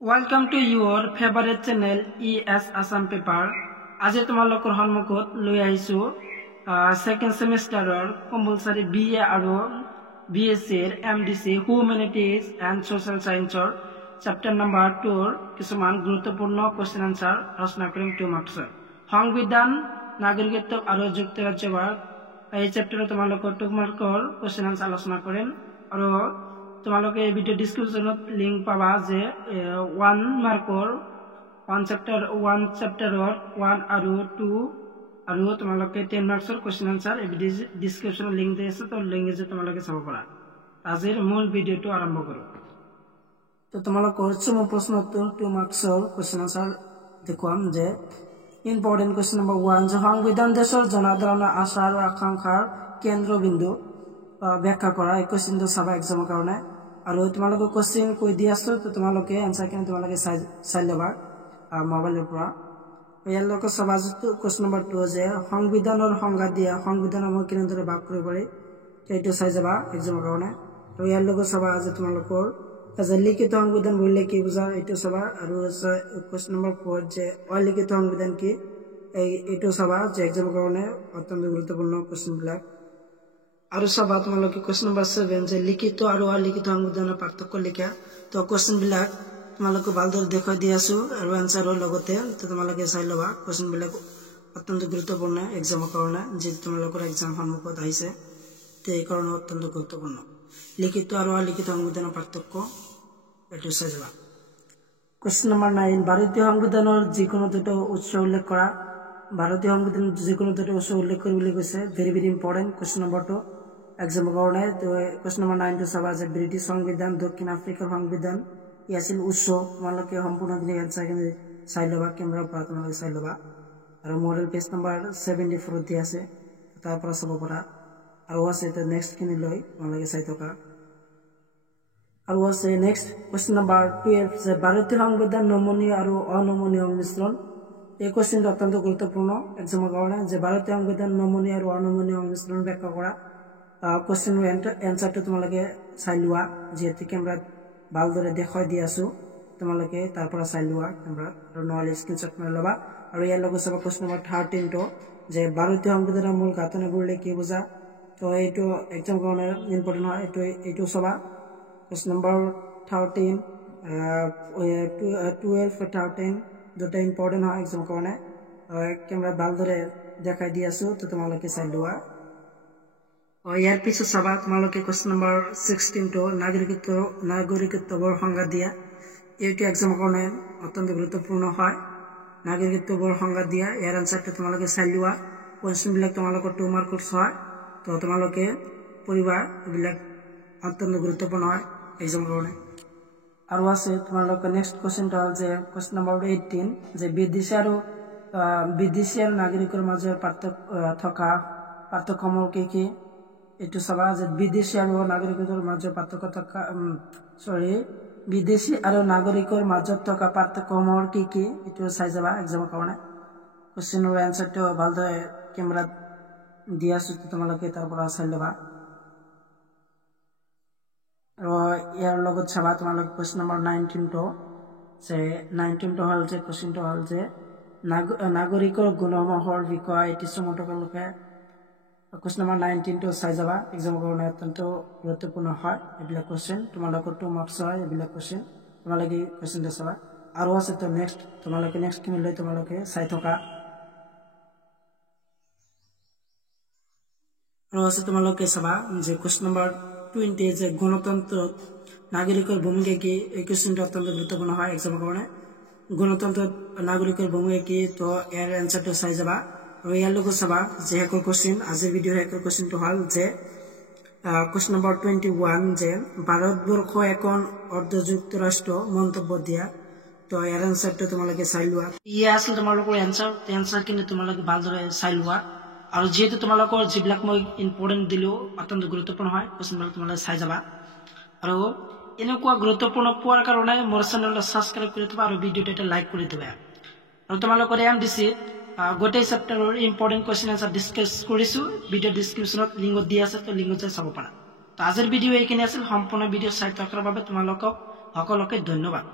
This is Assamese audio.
Welcome to your favorite channel ES Assam Paper. আজি তোমালোকৰ সন্মুখত লৈ আহিছো সেকেন্ড সেমিষ্টাৰৰ কম্পালসৰি BA আৰু BSc MDC Humanities and Social Scienceৰ চেপ্টাৰ নম্বৰ 2 কিছুমান গুৰুত্বপূৰ্ণ কোৱেশ্চন আনসাৰ আলোচনা কৰিম 2 মাৰ্কছৰ সংবিধান নাগৰিকত্ব আৰু যুক্তৰাজ্যবাদ এই চেপ্টাৰত তোমালোকৰ 2 মাৰ্কৰ কোৱেশ্চন আনসাৰ আলোচনা কৰিম আৰু তোমালোকে এই ভিডিও ডেসক্ৰিপশনত লিংক পাবা যে 1 মাৰ্কৰ 1 চেপ্টাৰৰ 1 আৰু 2 আৰু তোমালোকে 10 মাৰ্কছৰ কোৱেশ্চন আনসাৰ এই ভিডিও ডেসক্ৰিপশনত লিংক দিয়া আছে তো লিংক যে তোমালোকে চাব পাৰা আজিৰ মূল ভিডিওটো আৰম্ভ কৰো তো তোমালোকৰ চমু প্ৰশ্নটো 2 মাৰ্কছৰ কোৱেশ্চন আনসাৰ দেখুৱাম যে ইম্পৰ্টেন্ট কোৱেশ্চন নম্বৰ 1 যে সংবিধান দেশৰ জনসাধাৰণৰ আশা আৰু আকাংক্ষাৰ কেন্দ্ৰবিন্দু ব্যাখ্যা কৰা এই কোৱেশ্চনটো চাবা এক্সামৰ কাৰণে আৰু তোমালোকে কোৱেশ্চন কৈ দি আছো তো তোমালোকে আনসাৰ কিনে তোমালোকে চাই লবা মোবাইলৰ পৰা ইয়াৰ লগত চাবা যে কোৱেশ্চন নম্বৰ 2 যে সংবিধানৰ সংজ্ঞা দিয়া সংবিধানৰ কেনেদৰে ভাগ কৰিব পাৰি এইটো চাই যাবা এক্সামৰ কাৰণে আৰু ইয়াৰ লগত চাবা যে তোমালোকৰ যে লিখিত সংবিধান বুলিলে কি বুঝায় এইটো চাবা আৰু কোৱেশ্চন নম্বৰ 4 যে অলিখিত সংবিধান কি এইটো চাবা যে এক্সামৰ কাৰণে অত্যন্ত গুৰুত্বপূৰ্ণ কোৱেশ্চন বিলাক আৰু চাবা তোমালোকে কোৱেশ্চন নম্বৰ 7 যে লিখিত আৰু অলিখিত সংবিধানৰ পাৰ্থক্য লিখা তো কোৱেশ্চন বিলাক তোমালোকে ভালদৰে দেখাই দি আছো আৰু আনসাৰৰ লগতে তো তোমালোকে চাই লবা কোৱেশ্চন বিলাক অত্যন্ত গুৰুত্বপূৰ্ণ এক্সামৰ কাৰণে যে তোমালোকৰ এক্সাম সন্মুখত আহিছে তে এই কাৰণে অত্যন্ত গুৰুত্বপূৰ্ণ লিখিত আৰু অলিখিত সংবিধানৰ পাৰ্থক্য এটো চাই যাবা কোৱেশ্চন নম্বৰ 9 ভাৰতীয় সংবিধানৰ যিকোনো দুটো উৎস উল্লেখ কৰা ভাৰতীয় সংবিধানৰ যিকোনো দুটো উৎস উল্লেখ কৰিবলৈ কৈছে ভেৰি ইম্পৰ্টেন্ট কোৱেশ্চন নম্বৰ 2 এক্সামৰ কাৰণে তো কোৱেশ্চন নম্বৰ 9 টো চাবা যে ব্ৰিটিছ সংবিধান দক্ষিণ আফ্ৰিকাৰ সংবিধান ইয়াছিল উৎস তোমালোকে সম্পূৰ্ণখিনি আনসাৰ কিনে চাই লবা কেমেৰাৰ পৰা তোমালোকে চাই লবা আৰু মডেল পেজ নম্বৰ 74 দি আছে তাৰ পৰা চাব পাৰা আৰু আছে তো নেক্সট খিনি লৈ তোমালোকে চাই থকা আৰু আছে নেক্সট কোৱেশ্চন নম্বৰ 12 যে ভাৰতীয় সংবিধান নমনীয় আৰু অনমনীয় মিশ্ৰণ এই কোৱেশ্চনটো অত্যন্ত গুৰুত্বপূৰ্ণ এক্সামৰ কাৰণে যে ভাৰতীয় সংবিধান নমনীয় আৰু অনমনীয় মিশ্ৰণ ব্যাখ্যা কৰা কোৱেশ্চনৰ এনসাৰটো তোমালোকে চাই লোৱা যেহেতু কেমেৰাত ভালদৰে দেখাই দি আছো তোমালোকে তাৰ পৰা চাই লোৱা কেমেৰাত আৰু নহলে স্ক্ৰিনশ্বট মাৰি ল'বা আৰু ইয়াৰ লগত চাবা কোৱেশ্চন নম্বৰ 13 টো যে ভাৰতীয় সংবিধানৰ মূল গাঁথনি বুলিলে কি বুজা তো এইটো এক্সাম কাৰণে ইম্পৰ্টেন্ট হয় এইটো চাবা কোৱেশ্চন নম্বৰ 13 12 13 দুটা ইম্পৰ্টেন্ট হয় এক্সাম কাৰণে কেমেৰাত ভালদৰে দেখাই দি আছো তো তোমালোকে চাই লোৱা ইয়াৰ পিছত চাবা তোমালোকে কোৱেশ্চন নম্বৰ 16 টো নাগৰিকত্বৰ সংজ্ঞা দিয়া এইটো এক্সামৰ কাৰণে অত্যন্ত গুৰুত্বপূৰ্ণ হয় নাগৰিকত্বৰ সংজ্ঞা দিয়া ইয়াৰ আনসাৰটো তোমালোকে চাই লোৱা কোৱেশ্চন বিলাক তোমালোকৰ 2 মাৰ্কৰ হয় তো তোমালোকে পঢ়িবা এইবিলাক অত্যন্ত গুৰুত্বপূৰ্ণ হয় এক্সামৰ কাৰণে আৰু আছে তোমালোকৰ নেক্সট কোৱেশ্চনটো হ'ল যে কোৱেশ্চন নম্বৰ 18 যে বিদেশী আৰু নাগৰিকৰ মাজৰ পাৰ্থক্যসমূহ কি এইটো চাবা যে বিদেশী আৰু নাগৰিকৰ মাজৰ বিদেশী আৰু নাগৰিকৰ মাজত থকা পাৰ্থক্যসমূহ কি এইটো চাই যাবা এক্সামৰ কাৰণে কোৱেশ্চনৰ এনসাৰটো ভালদৰে কেমেৰাত দি আছো তোমালোকে তাৰ পৰা চাই ল'বা আৰু ইয়াৰ লগত চাবা তোমালোকে কোৱেশ্চন নম্বৰ 19 টো যে 19 টো হ'ল যে কোৱেশ্চনটো হ'ল যে নাগৰিকৰ গুণসমূহৰ বিষয়ে এটি চমুকৈ কোৱেশ্চন নম্বৰ 19 টো চাই যাবা এক্সামৰ কাৰণে অত্যন্ত গুৰুত্বপূৰ্ণ হয় এইবিলাক কোৱেশ্চন তোমালোকৰ 2 মাৰ্কছ হয় এইবিলাক কোৱেশ্চন তোমালোকে কোৱেশ্চনটো চাবা আৰু আছে তো নেক্সট তোমালোকে নেক্সট খিনি লৈ তোমালোকে চাই থকা আৰু আছে তোমালোকে চাবা যে কোৱেশ্চন নম্বৰ 20 যে গণতন্ত্ৰত নাগৰিকৰ ভূমিকা কি এই কোৱেশ্চনটো অত্যন্ত গুৰুত্বপূৰ্ণ হয় এক্সামৰ কাৰণে গণতন্ত্ৰত নাগৰিকৰ ভূমিকা কি তো ইয়াৰ এনসাৰটো চাই যাবা আৰু ইয়াৰ লগত চাবা যে হেকৰ কোৱেশ্চন আজিৰ ভিডিঅ'ৰ হেকৰ কোৱেশ্চনটো হ'ল যে কোৱেশ্চন নম্বৰ 21 যে ভাৰতবৰ্ষ এখন অৰ্ধযুক্তৰাষ্ট্ৰ মন্তব্য দিয়া তো ইয়াৰ এনসাৰটো তোমালোকে চাই লোৱা আছিল তোমালোকৰ এনসাৰ কিন্তু তোমালোকে ভালদৰে চাই লোৱা আৰু যেহেতু তোমালোকৰ যিবিলাক মই ইম্পৰ্টেন্ট দিলো অত্যন্ত গুৰুত্বপূৰ্ণ হয় কোৱেশ্চনবিলাক তোমালোকে চাই যাবা আৰু এনেকুৱা গুৰুত্বপূৰ্ণ পোৱাৰ কাৰণে মোৰ চেনেলটো সাবস্ক্ৰাইব কৰি থবা আৰু ভিডিঅ'টো এটা লাইক কৰি দিবা আৰু তোমালোকৰ MDC গোটেই চেপ্টাৰৰ ইম্পৰ্টেন্ট কোৱেশ্চন আনসাৰ ডিসকাস কৰিছো ভিডিঅ ডেসক্ৰিপশনত লিংক দি আছে তো লিংকত চাব পাৰা তো আজিৰ ভিডিঅ' এইখিনি আছিল সম্পূৰ্ণ ভিডিঅ' চাই থকাৰ বাবে তোমালোকক সকলোকে ধন্যবাদ